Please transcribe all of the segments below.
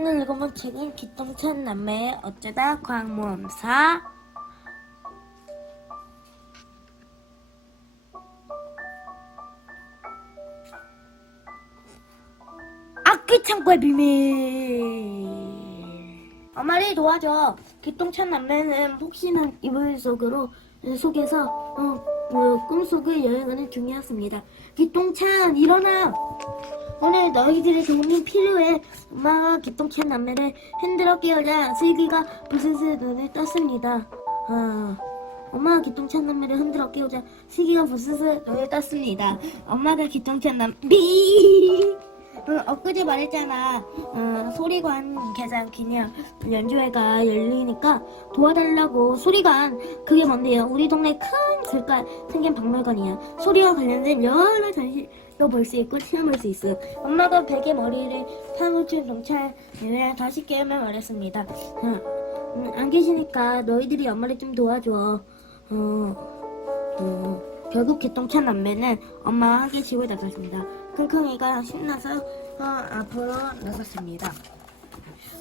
오늘 읽어본 책은 기똥찬 남매의 어쩌다 과학모험사. 악기창고의 비밀. 엄마를 도와줘. 기똥찬 남매는 혹시나 이불 속에서 꿈속을 여행하는 중이었습니다. 기똥찬 일어나. 오늘 너희들의 도움이 필요해. 엄마가 기똥찬 남매를 흔들어 깨우자 슬기가 부스스 눈을 떴습니다. 엄마가 기똥찬 남매를 흔들어 깨우자 슬기가 부스스 눈을 떴습니다. 엄마가 기똥찬 엊그제 말했잖아. 소리관 개장 기념 연주회가 열리니까 도와달라고. 소리관, 그게 뭔데요? 우리 동네 큰 들가 생긴 박물관이야. 소리와 관련된 여러 전시도 볼 수 있고 체험할 수 있어. 엄마가 베개 머리를 파묻힌 동찬을 다시 깨우며 말했습니다. 안 계시니까 너희들이 엄마를 좀 도와줘. 결국 기똥찬 남매는 엄마와 함께 집을 나섰습니다. 킁킁이가 신나서 앞으로 나섰습니다.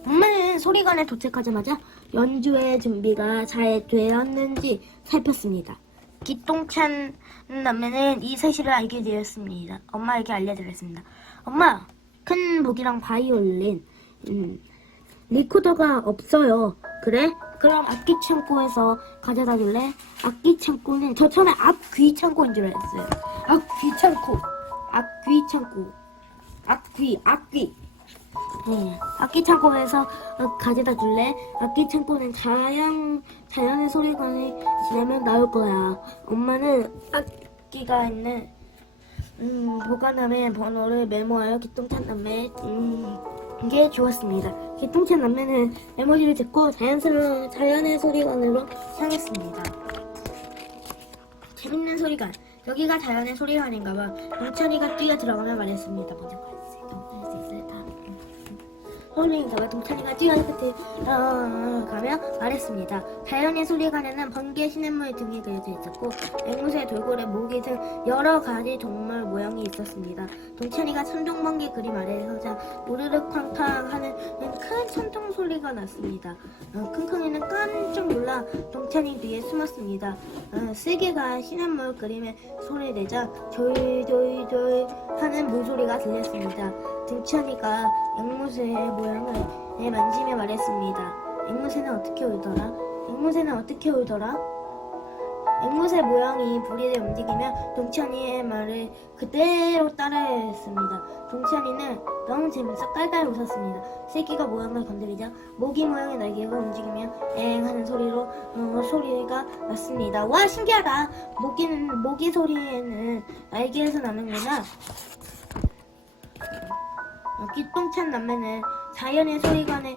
엄마는 소리관에 도착하자마자 연주회 준비가 잘 되었는지 살폈습니다. 기똥찬 남매는 이 사실을 알게 되었습니다. 엄마에게 알려드렸습니다. 엄마, 큰 무기랑 바이올린, 리코더가 없어요. 그래? 그럼 악기 창고에서 가져다 줄래? 악기 창고는 저 처음에 악귀 창고인 줄 알았어요. 악귀 창고. 악귀. 네, 악기 창고에서 가져다 줄래? 악기 창고는 자연의 소리관을 지나면 나올 거야. 엄마는 악기가 있는 보관함에 번호를 메모하여 기똥찬 남매에게 주었습니다. 기똥찬 남매는 메모지를 듣고 자연의 소리관으로 향했습니다. 재밌는 소리관. 여기가 자연의 소리관인가봐. 동찬이가 뛰어 들어가며 말했습니다. 먼저 갈 수 있을까? 소리인가봐. 동찬이가 뛰어 가며 말했습니다. 자연의 소리관에는 번개, 시냇물 등이 그려져 있었고 앵무새, 돌고래, 모기 등 여러 가지 동물 모양이 있었습니다. 동찬이가 천둥번개 그림 아래에 서자 우르르 쾅쾅 하는 큰 천둥 소리가 났습니다. 킁킁이는 깜짝 놀라 동찬이 뒤에 숨었습니다. 슬기가 시냇물 그림에 소리를 내자 조이조이조이 하는 물소리가 들렸습니다. 동찬이가 앵무새의 모양을 만지며 말했습니다. 앵무새는 어떻게 울더라? 앵무새 모양이 부리를 움직이며 동찬이의 말을 그대로 따라했습니다. 동찬이는 너무 재밌어 깔깔 웃었습니다. 새끼가 모양을 건드리자 모기 모양의 날개가 움직이며 엥 하는 소리가 났습니다. 와, 신기하다. 모기 소리에는 날개에서 나는구나. 기똥찬 남매는 자연의 소리관에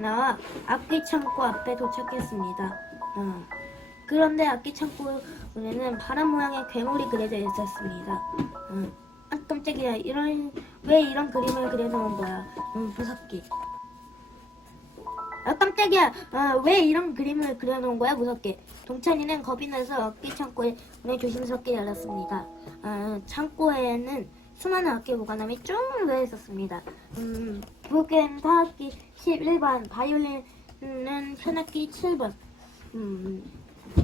나와 악기 창고 앞에 도착했습니다. 그런데 악기 창고에는 바람 모양의 괴물이 그려져 있었습니다. 깜짝이야. 왜 이런 그림을 그려놓은 거야? 무섭게. 깜짝이야. 왜 이런 그림을 그려놓은 거야? 무섭게. 동찬이는 겁이 나서 악기 창고에 문을 조심스럽게 열었습니다. 창고에는 수많은 악기 보관함이 쭉 놓여 있었습니다. 북엔 타악기 11번, 바이올린은 현악기 7번.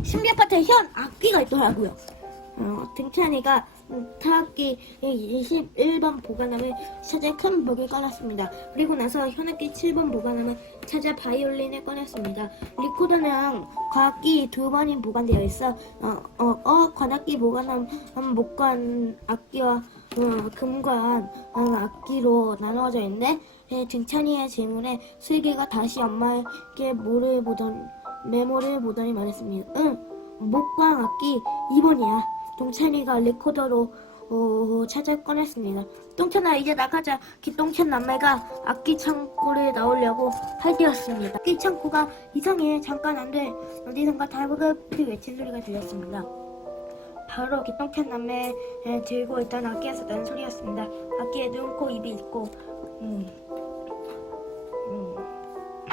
신비한 파트에 악기가 있더라고요. 동찬이가 타악기 21번 보관함을 찾아 큰 벽을 깔았습니다. 그리고 나서 현악기 7번 보관함을 찾아 바이올린을 꺼냈습니다. 리코더는 과악기 2번이 보관되어 있어 관악기 보관함 목관 악기와 금관 악기로 나누어져 있는데 동찬이의 질문에 슬기가 다시 엄마에게 메모를 보더니 말했습니다. 목관 악기 2번이야. 동찬이가 리코더로 찾아 꺼냈습니다. 똥찬아, 이제 나가자. 기똥찬 남매가 악기 창고를 나오려고 할 때였습니다. 악기 창고가 이상해. 잠깐 안 돼. 어디선가 다급히 외친 소리가 들렸습니다. 바로 기똥찬 남매 들고 있던 악기에서 나는 소리였습니다. 악기에 눈, 코, 입이 있고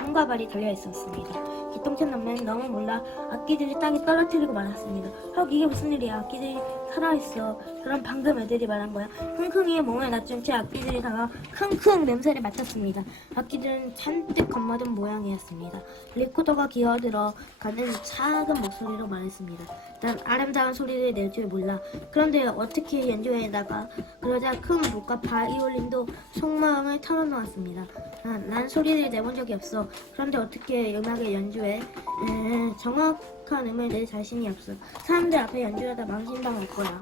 손과 발이 달려 있었습니다. 기똥찬 남매는 너무 몰라 악기들이 땅에 떨어뜨리고 말았습니다. 이게 무슨 일이야? 악기들이 살아있어. 그럼 방금 애들이 말한 거야. 킁킁이의 몸에 낮춘 채 악기들이 다가 킁킁 냄새를 맡았습니다. 악기들은 잔뜩 겁먹은 모양이었습니다. 리코더가 기어들어 가는 작은 목소리로 말했습니다. 난 아름다운 소리를 낼 줄 몰라. 그런데 어떻게 연주해 나가? 그러자 큰 북과 바이올린도 속마음을 털어놓았습니다. 난 소리를 내본 적이 없어. 그런데 어떻게 음악을 연주해? 정확한 음을 낼 자신이 없어. 사람들 앞에 연주하다 망신당할 거야.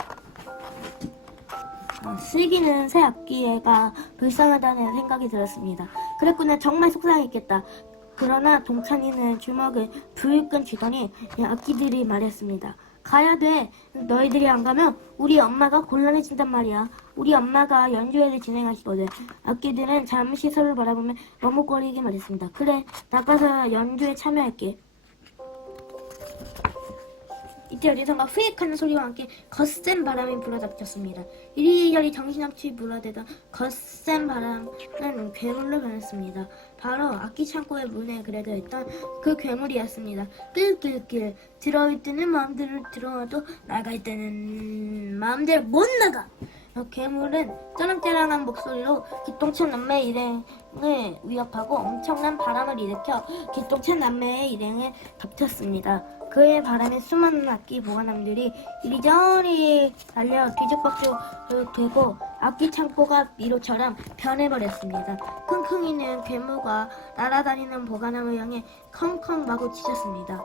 슬기는 새 악기가 불쌍하다는 생각이 들었습니다. 그랬구나. 정말 속상했겠다. 그러나 동찬이는 주먹을 불끈 쥐더니 악기들이 말했습니다. 가야 돼. 너희들이 안 가면 우리 엄마가 곤란해진단 말이야. 우리 엄마가 연주회를 진행하시거든. 악기들은 잠시 서로를 바라보며 머뭇거리게 말했습니다. 그래, 나가서 연주에 참여할게. 이때 어디선가 휘익하는 소리와 함께 거센 바람이 불어닥쳤습니다. 이리저리 정신없이 불어대던 거센 바람은 괴물로 변했습니다. 바로 악기 창고의 문에 그려져 있던 그 괴물이었습니다. 끌끌끌 들어올 때는 마음대로 들어와도 나갈 때는 마음대로 못 나가. 괴물은 쩌렁쩌렁한 목소리로 기똥찬 남매의 일행을 위협하고 엄청난 바람을 일으켜 기똥찬 남매의 일행을 덮쳤습니다. 그의 바람에 수많은 악기 보관함들이 이리저리 달려 뒤죽박죽 되고 악기 창고가 미로처럼 변해버렸습니다. 킁킁이는 괴물과 날아다니는 보관함을 향해 컹컹 마구 치셨습니다.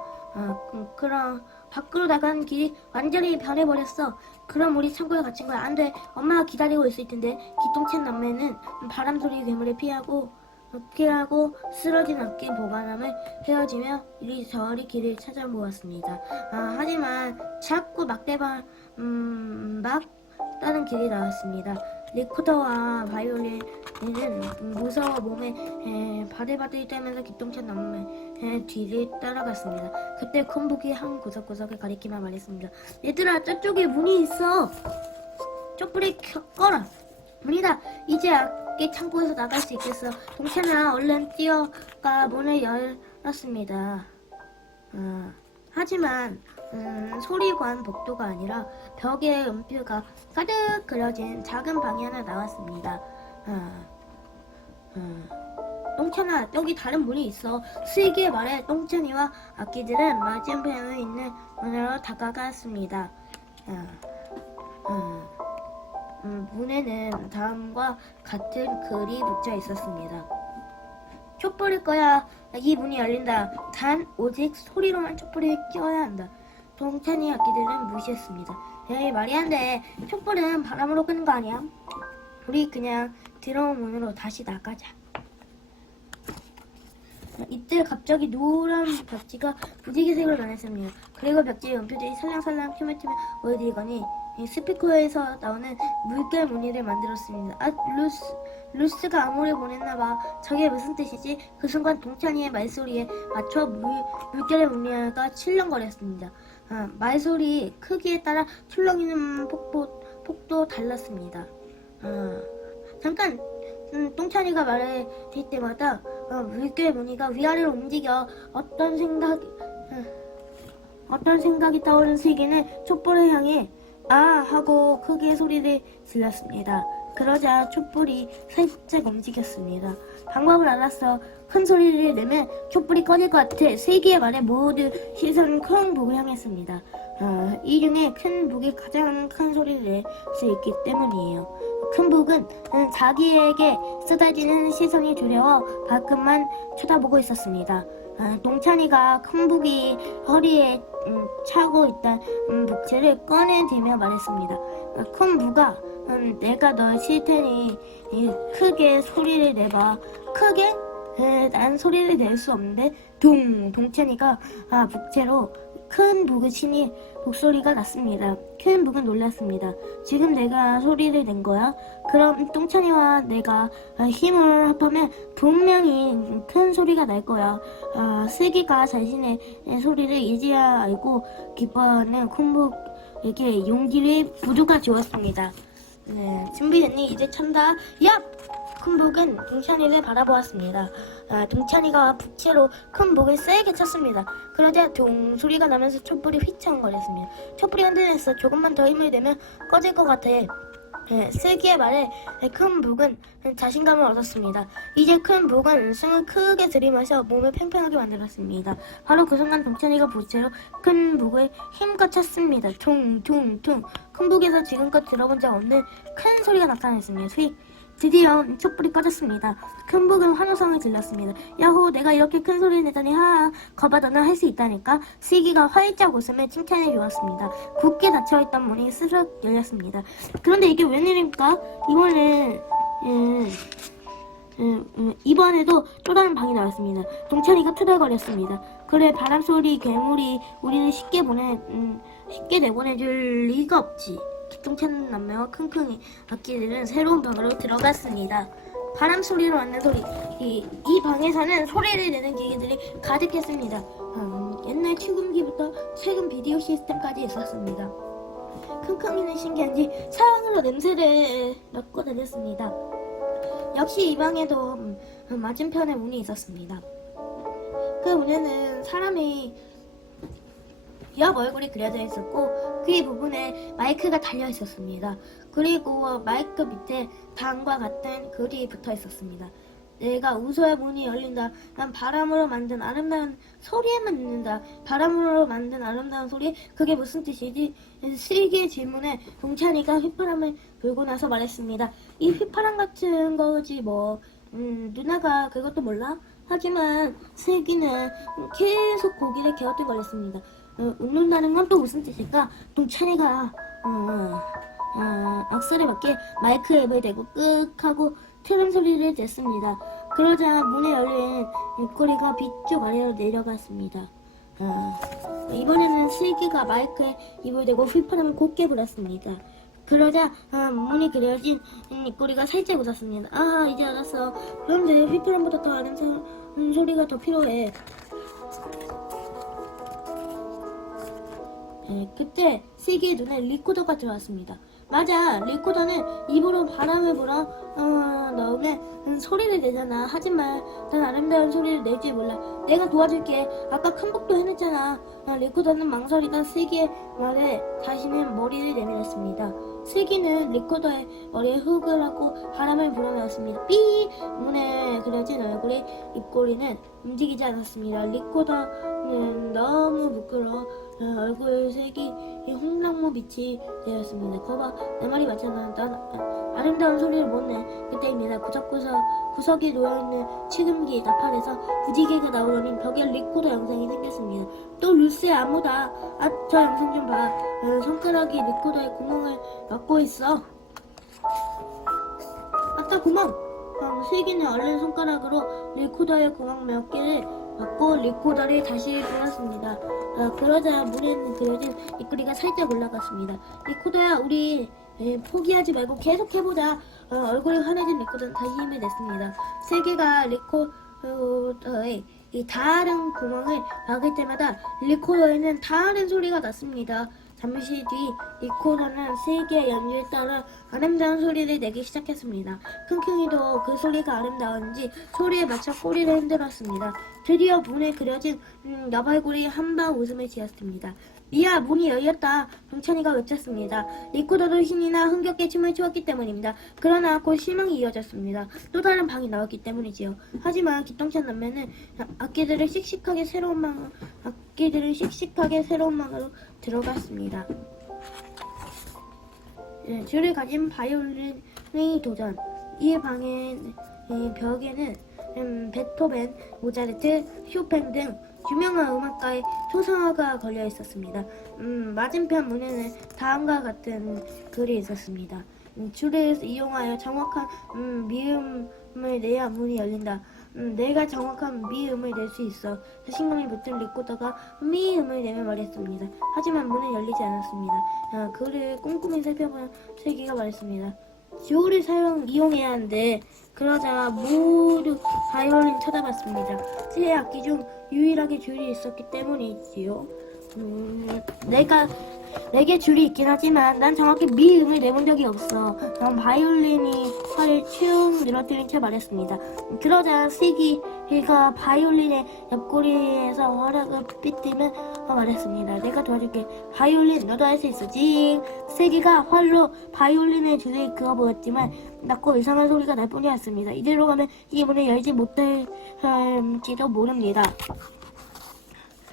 그럼 밖으로 나가는 길이 완전히 변해버렸어. 그럼 우리 창고에 갇힌 거야. 안 돼. 엄마가 기다리고 있을 텐데. 기똥찬 남매는 바람소리 괴물을 피하고 쓰러진 악기 보관함을 헤어지며 이리저리 길을 찾아보았습니다. 하지만 자꾸 막 다른 길이 나왔습니다. 리코더와 바이올린은 무서워 몸에 바들바들 떨면서 기똥찬 남매의 뒤를 따라갔습니다. 그때 콤북이 한 구석구석을 가리키며 말했습니다. 얘들아, 저쪽에 문이 있어. 촛불을 꺼라. 문이다. 이제 악기 창고에서 나갈 수 있겠어. 동찬아, 얼른 뛰어가 문을 열었습니다. 하지만 소리관 복도가 아니라 벽에 음표가 가득 그려진 작은 방이 하나 나왔습니다. 똥찬아, 여기 다른 문이 있어. 슬기의 말에 똥찬이와 악기들은 맞은편에 있는 문으로 다가갔습니다. 문에는 다음과 같은 글이 붙여 있었습니다. 촛불을 꺼야 이 문이 열린다. 단 오직 소리로만 촛불을 켜야 한다. 동찬이 악기들은 무시했습니다. 에이, 말이 안 돼. 촛불은 바람으로 끄는 거 아니야? 우리 그냥 들어온 문으로 다시 나가자. 이때 갑자기 노란 벽지가 무지개색으로 변했습니다. 그리고 벽지의 연표들이 살랑살랑 춤을 추며 모여들거니 스피커에서 나오는 물결 무늬를 만들었습니다. 루스가 암호를 보냈나봐. 저게 무슨 뜻이지? 그 순간 동찬이의 말소리에 맞춰 물결의 무늬가 칠렁거렸습니다. 말소리 크기에 따라 출렁이는 폭도 달랐습니다. 잠깐! 똥찬이가 말할 때마다 물결 무늬가 위아래로 움직여 어떤 생각이 떠오른 슬기는 촛불을 향해 아! 하고 크게 소리를 질렀습니다. 그러자 촛불이 살짝 움직였습니다. 방법을 알았어. 큰 소리를 내면 촛불이 꺼질 것 같아. 슬기의 말에 모두 시선은 큰 북을 향했습니다. 이 중에 큰 북이 가장 큰 소리를 낼 수 있기 때문이에요. 큰 북은 자기에게 쏟아지는 시선이 두려워 밖만 쳐다보고 있었습니다. 동찬이가 큰 북이 허리에 차고 있던 북채를 꺼내들며 말했습니다. 큰 북아, 내가 널 칠 테니 크게 소리를 내봐. 크게? 난 소리를 낼 수 없는데. 동찬이가 북채로 큰 북을 치니 목소리가 났습니다. 큰 북은 놀랐습니다. 지금 내가 소리를 낸 거야? 그럼 똥찬이와 내가 힘을 합하면 분명히 큰 소리가 날 거야. 슬기가 자신의 소리를 이제야 알고 기뻐하는 큰 북에게 용기를 부두가 주었습니다. 네, 준비됐니? 이제 찬다. 얍! 큰 북은 동찬이를 바라보았습니다. 동찬이가 부채로 큰 북을 세게 쳤습니다. 그러자 둥 소리가 나면서 촛불이 휘청거렸습니다. 촛불이 흔들려서 조금만 더 힘을 내면 꺼질 것 같아. 슬기의 말에 큰 북은 자신감을 얻었습니다. 이제 큰 북은 숨을 크게 들이마셔 몸을 팽팽하게 만들었습니다. 바로 그 순간 동찬이가 부채로 큰 북을 힘껏 쳤습니다. 퉁퉁퉁. 큰 북에서 지금껏 들어본 적 없는 큰 소리가 나타났습니다. 드디어 촛불이 꺼졌습니다. 큰 북은 환호성을 질렀습니다. 야호, 내가 이렇게 큰 소리를 내다니, 하하, 거봐, 너는 할 수 있다니까. 슬기가 활짝 웃으며 칭찬해 주었습니다. 굳게 닫혀있던 문이 스르륵 열렸습니다. 그런데 이게 웬일입니까? 이번에도 또 다른 방이 나왔습니다. 동찬이가 투덜거렸습니다. 그래, 바람소리, 괴물이 우리를 쉽게 내보내줄 리가 없지. 기똥찬 남매와 킁킁이 악기들은 새로운 방으로 들어갔습니다. 바람 소리로 왔는 소리. 이 방에서는 소리를 내는 기계들이 가득했습니다. 옛날 축음기부터 최근 비디오 시스템까지 있었습니다. 킁킁이는 신기한지 사랑으로 냄새를 맡고 다녔습니다. 역시 이 방에도 맞은편에 문이 있었습니다. 그 문에는 사람의 옆 얼굴이 그려져 있었고 그 부분에 마이크가 달려 있었습니다. 그리고 마이크 밑에 방과 같은 글이 붙어 있었습니다. 내가 웃어야 문이 열린다. 난 바람으로 만든 아름다운 소리에만 듣는다. 바람으로 만든 아름다운 소리? 그게 무슨 뜻이지? 슬기의 질문에 동찬이가 휘파람을 불고 나서 말했습니다. 이 휘파람 같은 거지 뭐. 누나가 그것도 몰라? 하지만 슬기는 계속 고개를 갸우뚱거렸습니다. 웃는다는 건 또 무슨 뜻일까? 동찬이가 악설에 맞게 마이크 앱을 대고 끄 하고 트름 소리를 냈습니다. 그러자 문에 열린 입꼬리가 빗쪽 아래로 내려갔습니다. 이번에는 슬기가 마이크에 입을 대고 휘파람을 곱게 불었습니다. 그러자 문이 그려진 입꼬리가 살짝 웃었습니다. 아, 이제 알았어. 그런데 휘파람보다 더 아름다운 소리가 더 필요해. 그때 슬기의 눈에 리코더가 들어왔습니다. 맞아, 리코더는 입으로 바람을 불어 넣으면 소리를 내잖아. 하지만 난 아름다운 소리를 낼 줄 몰라. 내가 도와줄게. 아까 큰 북도 해냈잖아. 리코더는 망설이다 슬기의 말에 자신은 머리를 내밀었습니다. 슬기는 리코더의 머리에 훅을 하고 바람을 불어넣었습니다. 삐! 문에 그려진 얼굴의 입꼬리는 움직이지 않았습니다. 리코더는 너무 부끄러워 얼굴 색이 홍랑무 빛이 되었습니다. 거봐, 내 말이 맞잖아. 난 아름다운 소리를 못 내. 그때입니다. 구석에 놓여있는 치금기 나팔에서 부지개가 나오더니 벽에 리코더 영상이 생겼습니다. 또 루스의 안무다. 저 영상 좀 봐. 손가락이 리코더의 구멍을 막고 있어. 아까 구멍! 슬기는 얼른 손가락으로 리코더의 구멍 몇 개를 막고 리코더를 다시 불었습니다. 그러자 문에는 그려진 입꼬리가 살짝 올라갔습니다. 리코더야, 우리 포기하지 말고 계속 해보자. 얼굴이 환해진 리코더는 다시 힘을 냈습니다. 슬기가 리코더의 이 다른 구멍을 막을 때마다 리코더에는 다른 소리가 났습니다. 잠시 뒤 리코더는 슬기의 연주에 따라 아름다운 소리를 내기 시작했습니다. 킁킁이도 그 소리가 아름다운지 소리에 맞춰 꼬리를 흔들었습니다. 드디어 문에 그려진 옆얼굴이 한방 웃음을 지었습니다. 미야, 문이 열렸다. 동찬이가 외쳤습니다. 리코더도 신이나 흥겹게 춤을 추었기 때문입니다. 그러나 곧 실망이 이어졌습니다. 또 다른 방이 나왔기 때문이지요. 하지만 기똥찬 남매는 악기들을 씩씩하게 새로운 방으로 들어갔습니다. 줄을 가진 바이올린의 도전. 이 방의 벽에는 베토벤, 모차르트, 쇼팽 등 유명한 음악가의 초상화가 걸려 있었습니다. 맞은편 문에는 다음과 같은 글이 있었습니다. 줄을 이용하여 정확한 미음을 내야 문이 열린다. 내가 정확한 미음을 낼 수 있어. 자신감이 붙은 리코더가 미음을 내며 말했습니다. 하지만 문은 열리지 않았습니다. 글을 꼼꼼히 살펴본 슬기가 말했습니다. 줄을 이용해야 하는데. 그러자 모두 바이올린 쳐다봤습니다. 세 악기 중 유일하게 줄이 있었기 때문이지요. 내가 4개 줄이 있긴 하지만 난 정확히 미음을 내본 적이 없어. 난 바이올린이 화를 쭉 늘어뜨린 채 말했습니다. 그러자 시기가 바이올린의 옆구리에서 화력을 삐뜨며 말했습니다. 내가 도와줄게. 바이올린 너도 할 수 있어. 징. 시기가 활로 바이올린의 줄을 그어보았지만 낮고 이상한 소리가 날 뿐이었습니다. 이대로 가면 이 문을 열지 못할지도 모릅니다.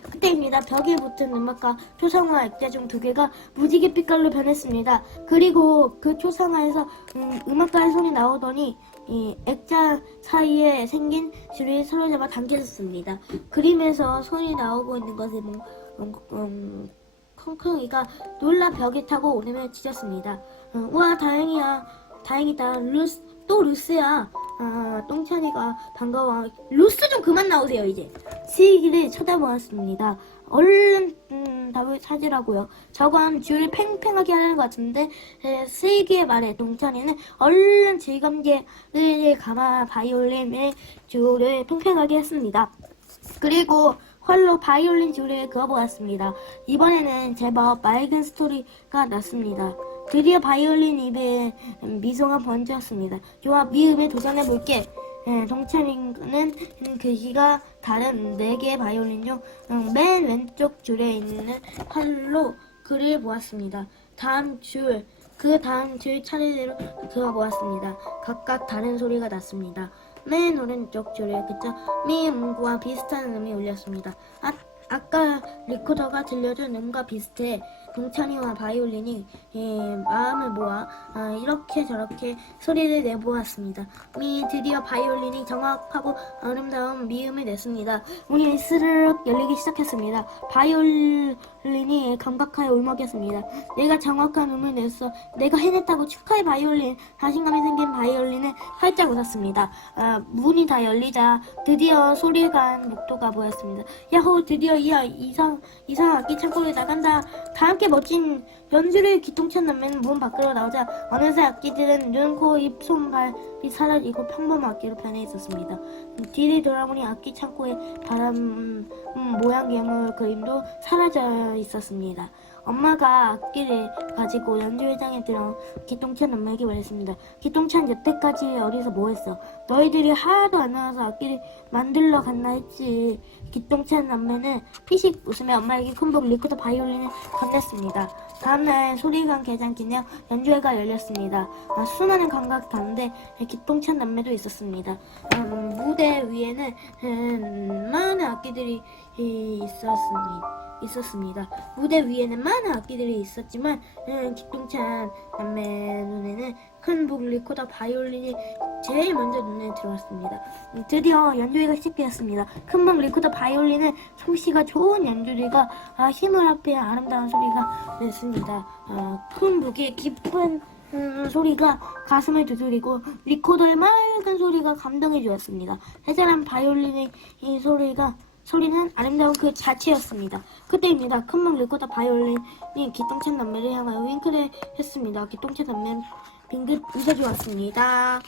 그때입니다. 벽에 붙은 음악과 초상화 액자 중 2개가 무지개 빛깔로 변했습니다. 그리고 그 초상화에서 음악가의 손이 나오더니 이 액자 사이에 생긴 줄이 서로잡아 당겨졌습니다. 그림에서 손이 나오고 있는 것을 콩콩이가 놀라 벽에 타고 오르며 짖었습니다. 우와 다행이다. 또 루스야. 똥찬이가 반가워. 루스 좀 그만 나오세요 이제. 시기를 쳐다보았습니다. 얼른 답을 찾으라고요. 저건 줄을 팽팽하게 하는 것 같은데 시기의 말에 똥찬이는 얼른 질감개를 감아 바이올린의 줄을 팽팽하게 했습니다. 그리고 활로 바이올린 줄을 그어보았습니다. 이번에는 제법 맑은 스토리가 났습니다. 드디어 바이올린 입에 미소가 번졌습니다. 좋아, 미음에 도전해볼게. 동찬이는 글씨가 다른 4개의 바이올린 중 맨 왼쪽 줄에 있는 활로 글을 보았습니다. 그 다음 줄 차례대로 그어보았습니다. 각각 다른 소리가 났습니다. 맨 오른쪽 줄에 그저 미음과 비슷한 음이 울렸습니다. 아까 리코더가 들려준 음과 비슷해. 동찬이와 바이올린이 마음을 모아 이렇게 저렇게 소리를 내보았습니다. 드디어 바이올린이 정확하고 아름다운 미음을 냈습니다. 문이 스르륵 열리기 시작했습니다. 바이올린이 감각하여 울먹였습니다. 내가 정확한 음을 냈어. 내가 해냈다고 축하해 바이올린. 자신감이 생긴 바이올린은 활짝 웃었습니다. 문이 다 열리자 드디어 소리가 목도가 보였습니다. 야호, 드디어 이상 악기 창고를 나간다. 다 함께 멋진 연주를 기똥찬 남매는 문 밖으로 나오자 어느새 악기들은 눈, 코, 입, 손, 발이 사라지고 평범한 악기로 변해 있었습니다. 뒤를 돌아보니 악기 창고에 바람 모양 괴물 그림도 사라져 있었습니다. 엄마가 악기를 가지고 연주회장에 들어 기똥찬 남매에게 말했습니다. 기똥찬 여태까지 어디서 뭐했어? 너희들이 하나도 안 나와서 악기를 만들러 갔나 했지. 기똥찬 남매는 피식 웃으며 엄마에게 큰 리코더 바이올린을 건넸습니다. 다음날 소리관 개장 기념 연주회가 열렸습니다. 수많은 감각 가운데 기똥찬 남매도 있었습니다. 무대 위에는 많은 악기들이 있었습니다. 무대 위에는 많은 악기들이 있었지만 기똥찬 남매 눈에는 큰 리코더 바이올린이 제일 먼저 눈에 들어왔습니다. 드디어 연주회가 시작되었습니다. 큰 리코더 바이올린은 솜씨가 좋은 연주리가 힘을 합해 아름다운 소리가 냈습니다. 큰 북의 깊은 소리가 가슴을 두드리고 리코더의 맑은 소리가 감동해 주었습니다. 해자란 바이올린의 이 소리는 아름다운 그 자체였습니다. 그때입니다. 큰 리코더 바이올린이 기똥찬 남매를 향하여 윙크를 했습니다. 기똥찬 남매는 빙긋 웃어주었습니다.